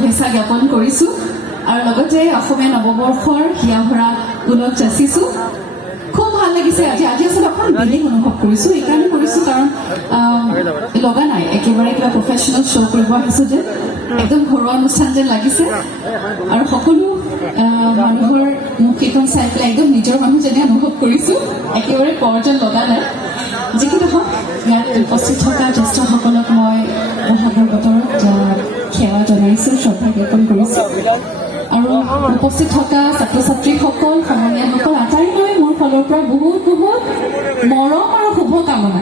শুভেচ্ছা জ্ঞাপন কৰিছোঁ আৰু লগতে অসমীয়া নৱবৰ্ষৰ হিয়া ভৰা উলগ যাচিছোঁ। খুব ভাল লাগিছে আজি আচলতে অকণ বেলেগ অনুভৱ কৰিছোঁ। এইকাৰণে কৰিছোঁ কাৰণ লগা নাই একেবাৰে কিবা প্ৰফেশ্যনেল শ্ব' কৰিব আহিছোঁ যে একদম ঘৰুৱা অনুষ্ঠান যেন লাগিছে আৰু সকলো মানুহৰ মুখকেইখন চাই পেলাই একদম নিজৰ মানুহ যেনে অনুভৱ কৰিছোঁ। একেবাৰে পৰ যেন লগা নাই। যিকি নহওক ইয়াত উপস্থিত থকা জ্যেষ্ঠসকলক মই বহাগৰ বতৰত সেৱা জনাইছোঁ, শ্ৰদ্ধা জ্ঞাপন কৰিছোঁ আৰু উপস্থিত থকা ছাত্ৰ ছাত্ৰীসকল, সমনীয়াসকল আটাইলৈ মোৰ ফালৰ পৰা বহুত বহুত মৰম আৰু শুভকামনা।